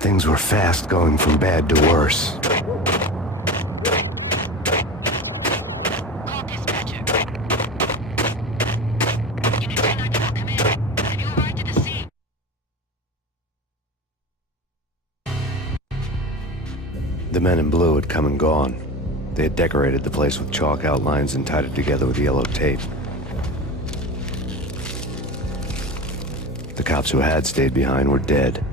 Things were fast going from bad to worse. The men in blue had come and gone. They had decorated the place with chalk outlines and tied it together with yellow tape. The cops who had stayed behind were dead.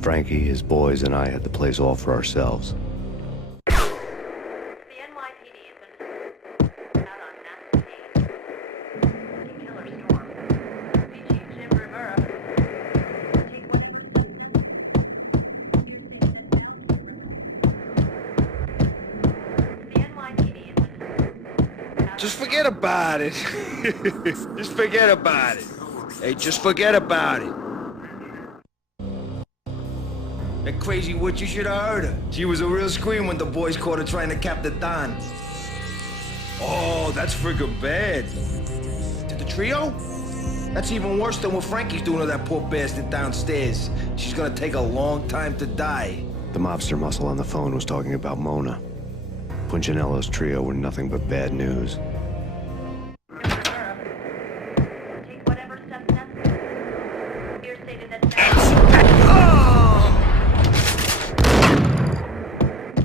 Frankie, his boys, and I had the place all for ourselves. The NYPD has been out on mass Payne. Killer storm. Chief Jim Rivera. Take one. The NYPD has been out. Just forget about it. Just forget about it. Hey, just forget about it. That crazy witch, you should have heard her. She was a real scream when the boys caught her trying to cap the Don. Oh, that's friggin' bad. To the trio? That's even worse than what Frankie's doing to that poor bastard downstairs. She's gonna take a long time to die. The mobster muscle on the phone was talking about Mona. Punchinello's trio were nothing but bad news. Take whatever steps necessary. Here stated that the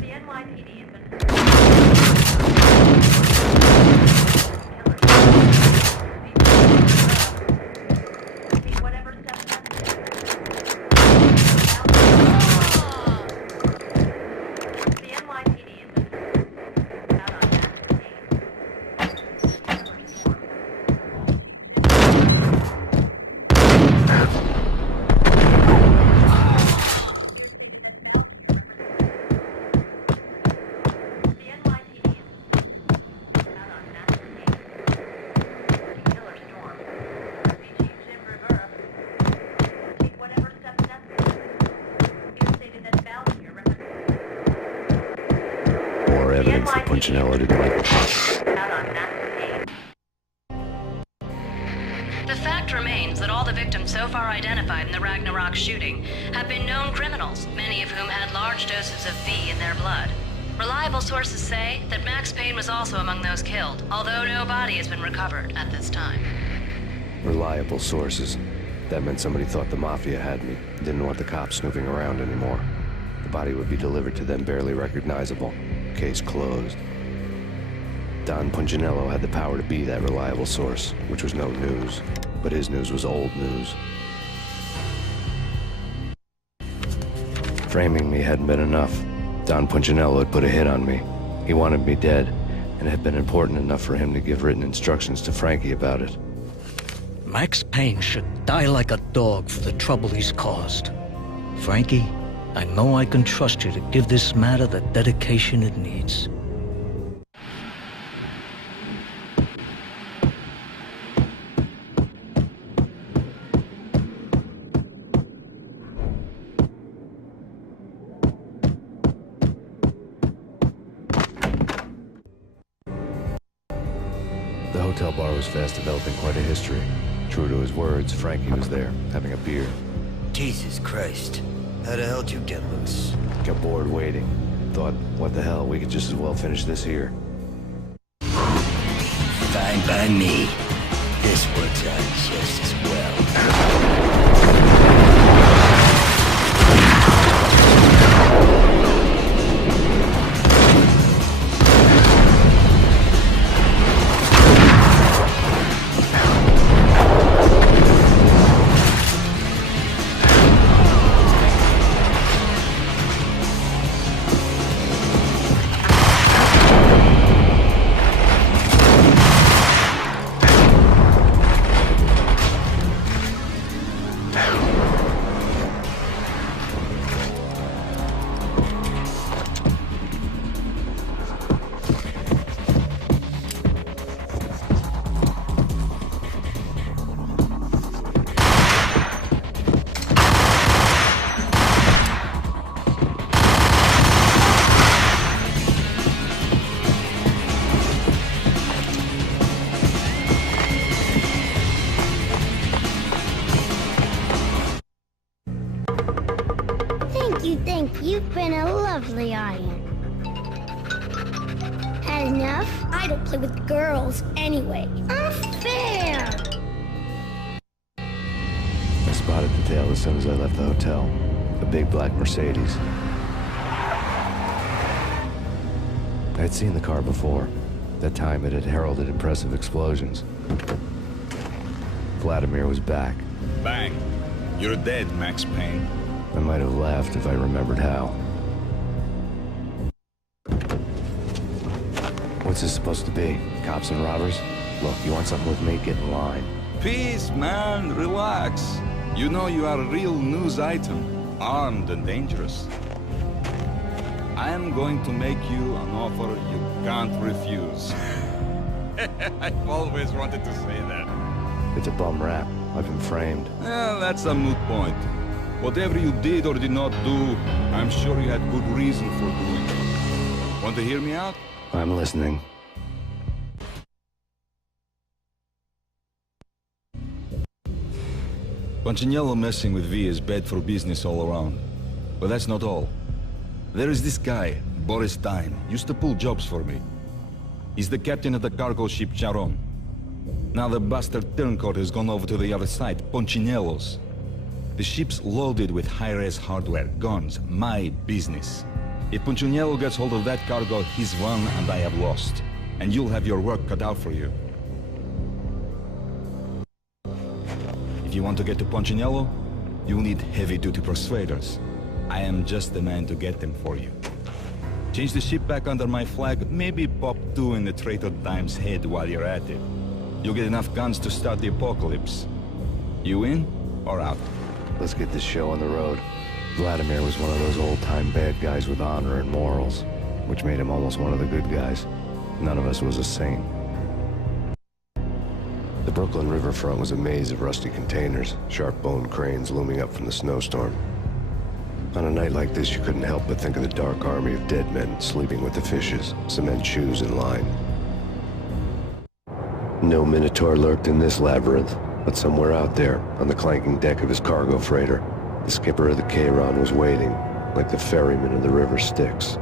NYPD has been take whatever steps necessary. The NYPD has been out on mass Evidence that Punchinello didn't like it. The fact remains that all the victims so far identified in the Ragnarok shooting have been known criminals, many of whom had large doses of V in their blood. Reliable sources say that Max Payne was also among those killed, although no body has been recovered at this time. Reliable sources. That meant somebody thought the Mafia had me, didn't want the cops snooping around anymore. The body would be delivered to them barely recognizable. Case closed. Don Punchinello had the power to be that reliable source, which was no news, but his news was old news. Framing me hadn't been enough. Don Punchinello had put a hit on me. He wanted me dead, and it had been important enough for him to give written instructions to Frankie about it. Max Payne should die like a dog for the trouble he's caused. Frankie, I know I can trust you to give this matter the dedication it needs. hotel bar was fast developing quite a history. True to his words, Frankie was there, having a beer. Jesus Christ. How the hell did you get loose? Got bored waiting. Thought, what the hell, we could just as well finish this here. Fine by me. This works out just as well. You've been a lovely iron. Had enough? I don't play with girls anyway. Unfair! I spotted the tail as soon as I left the hotel. A big black Mercedes. I had seen the car before. That time it had heralded impressive explosions. Vladimir was back. Bang. You're dead, Max Payne. I might have laughed if I remembered how. What's this supposed to be? Cops and robbers? Look, you want something with me? Get in line. Peace, man. Relax. You know you are a real news item. Armed and dangerous. I am going to make you an offer you can't refuse. I've always wanted to say that. It's a bum rap. I've been framed. Well, that's a moot point. Whatever you did or did not do, I'm sure you had good reason for doing it. Want to hear me out? I'm listening. Punchinello messing with V is bad for business all around. But that's not all. There is this guy, Boris Stein, used to pull jobs for me. He's the captain of the cargo ship Charon. Now the bastard turncoat has gone over to the other side, Punchinello's. The ship's loaded with high-res hardware, guns, my business. If Punchinello gets hold of that cargo, he's won and I have lost. And you'll have your work cut out for you. If you want to get to Punchinello, you'll need heavy-duty persuaders. I am just the man to get them for you. Change the ship back under my flag, maybe pop 2 in the traitor Dime's head while you're at it. You'll get enough guns to start the apocalypse. You in or out? Let's get this show on the road. Vladimir was one of those old-time bad guys with honor and morals, which made him almost one of the good guys. None of us was a saint. The Brooklyn riverfront was a maze of rusty containers, sharp-boned cranes looming up from the snowstorm. On a night like this, you couldn't help but think of the dark army of dead men sleeping with the fishes, cement shoes in line. No Minotaur lurked in this labyrinth, but somewhere out there, on the clanking deck of his cargo freighter, the skipper of the Chiron was waiting, like the ferryman of the river Styx.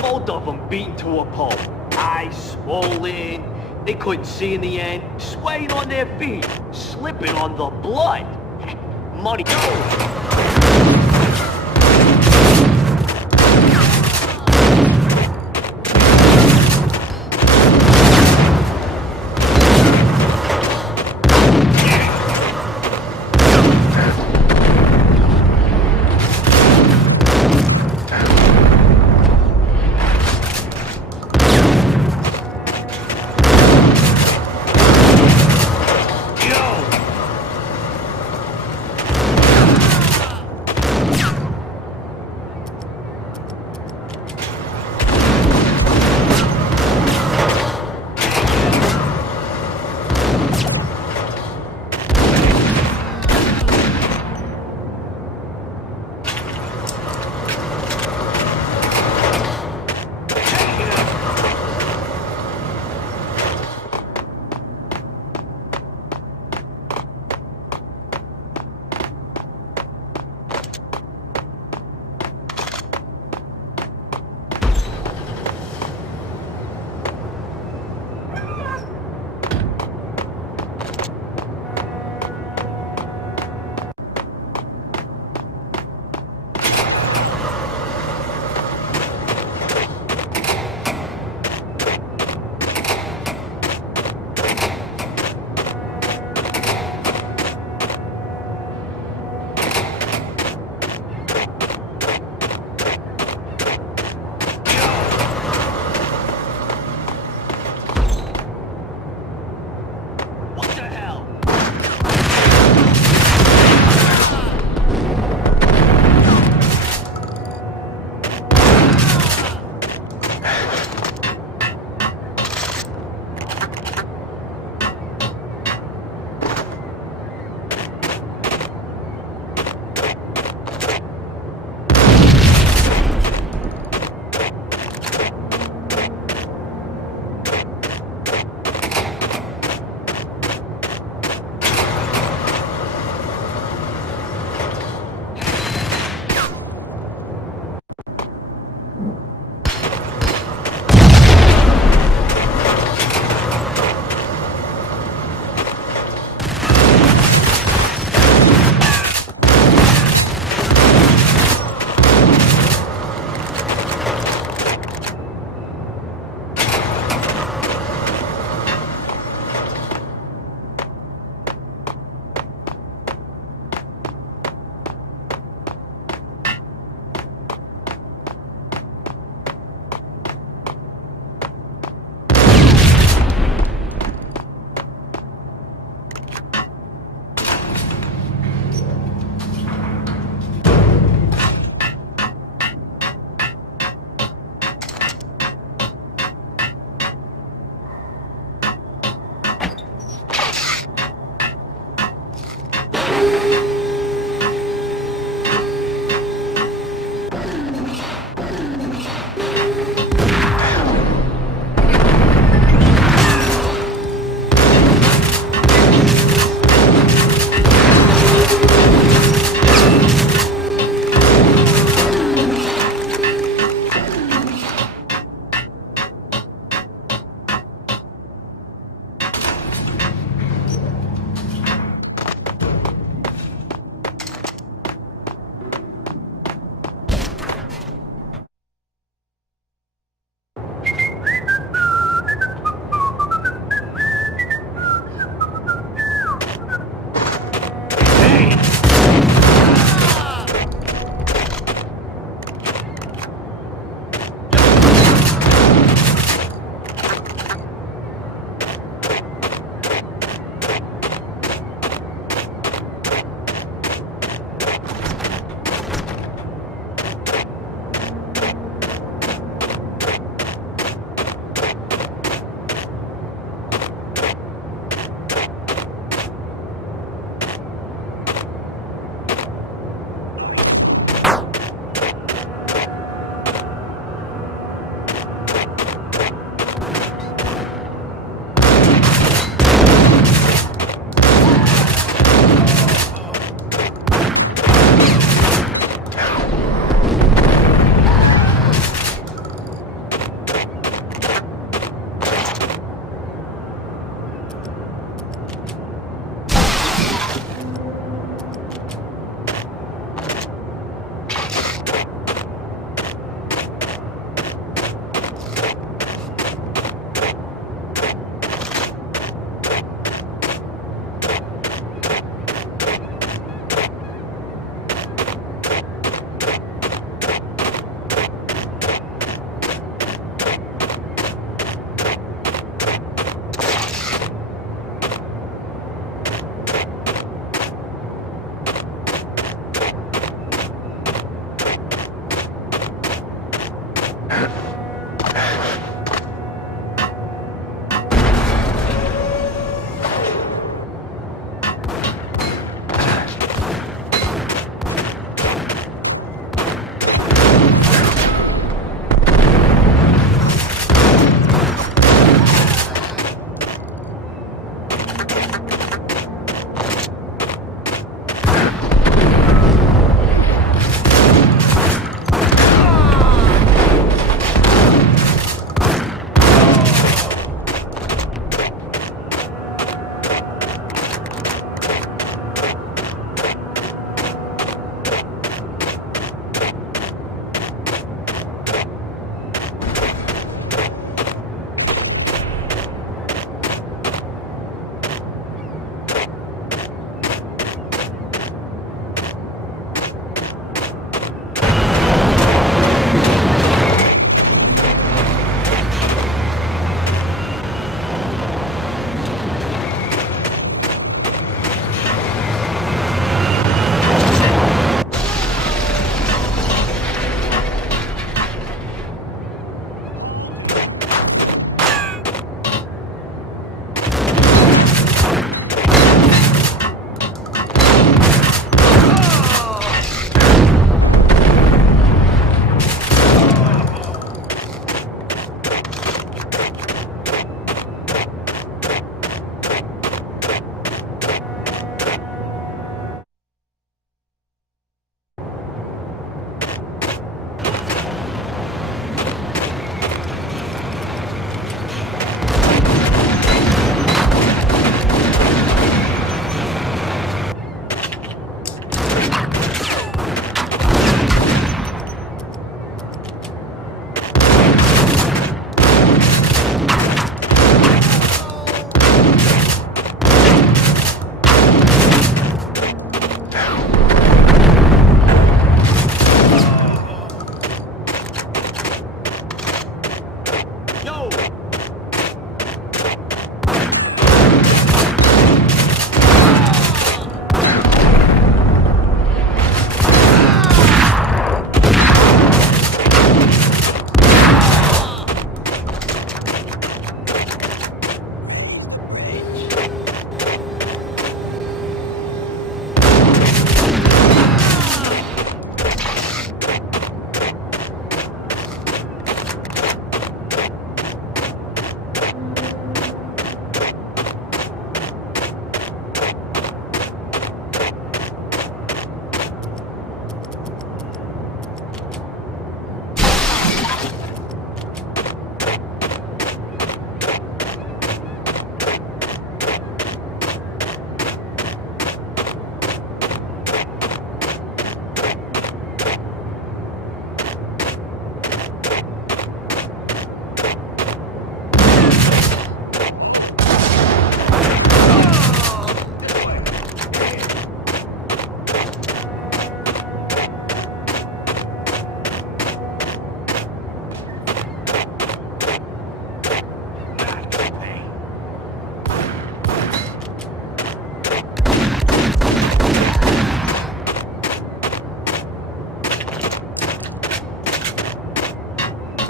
Both of them beaten to a pulp. Eyes swollen, They couldn't see in the end, swaying on their feet, slipping on the blood. Money.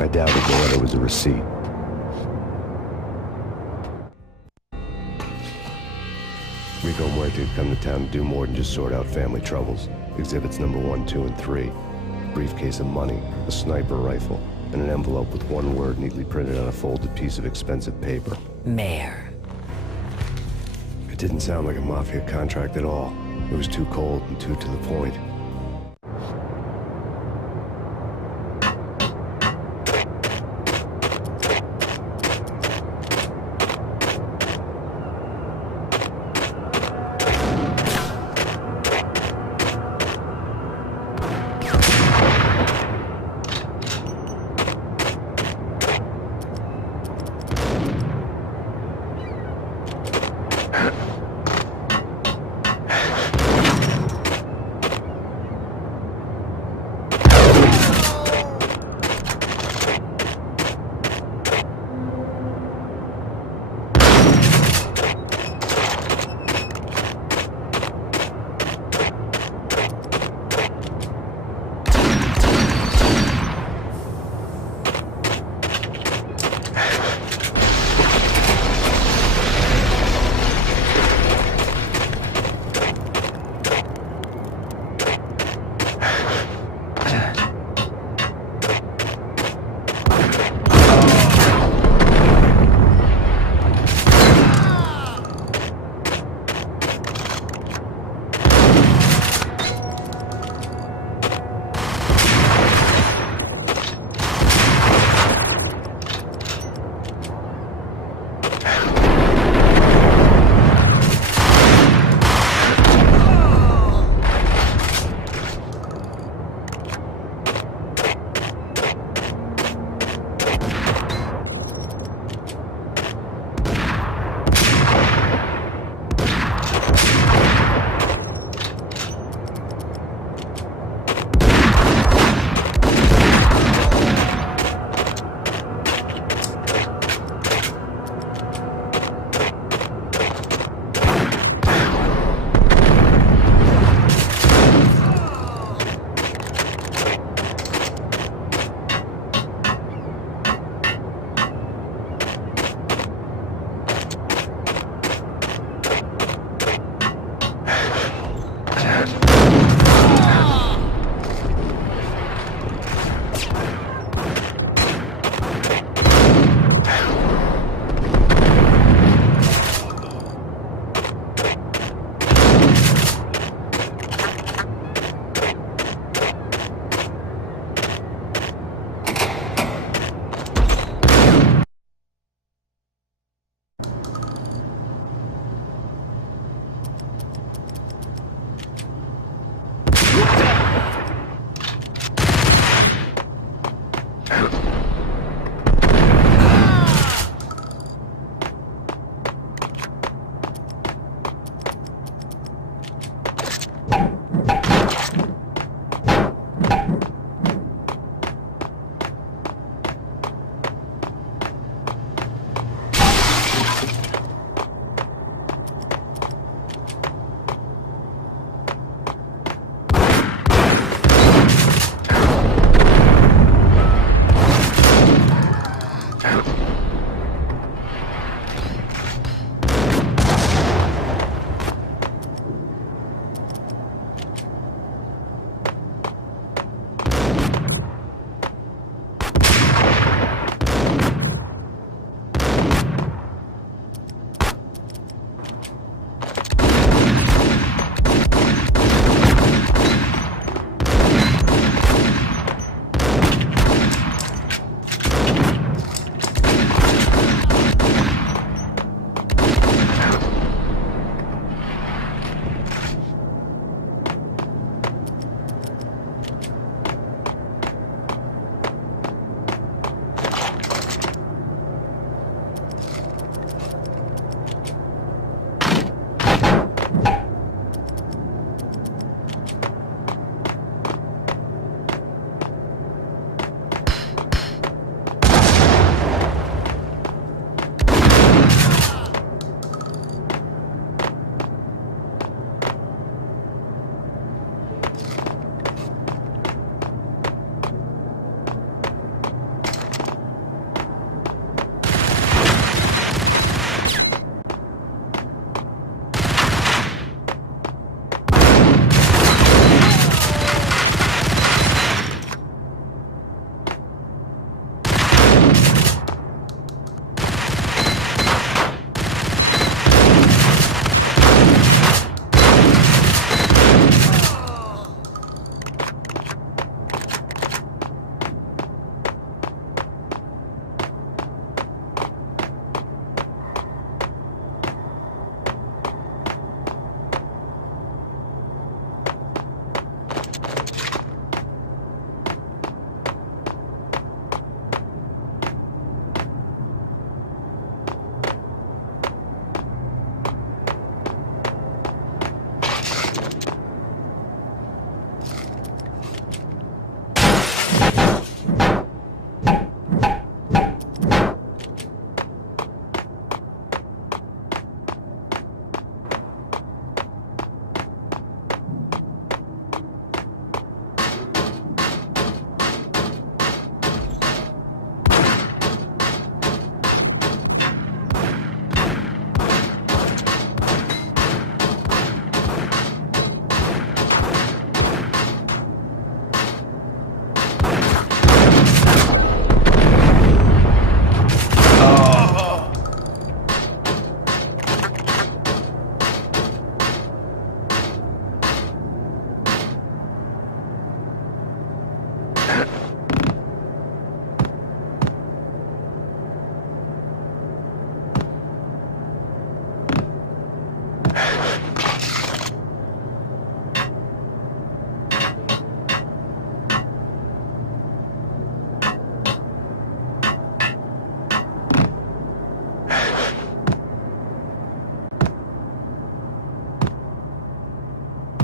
I doubted the letter was a receipt. Rico Muerte had come to town to do more than just sort out family troubles. Exhibits number 1, 2, and 3. A briefcase of money, a sniper rifle, and an envelope with one word neatly printed on a folded piece of expensive paper. Mayor. It didn't sound like a Mafia contract at all. It was too cold and too to the point.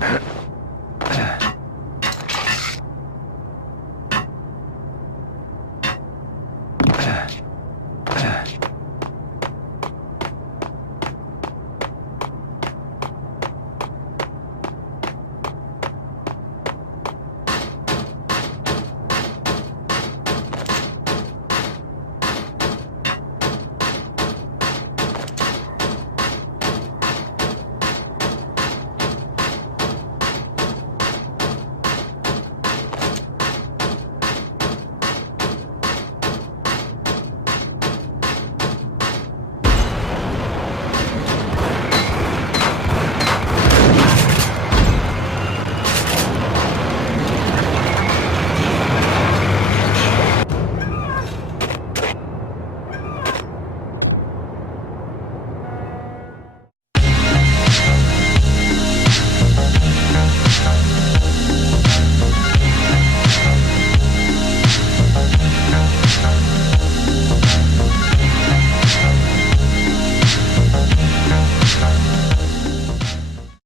Huh?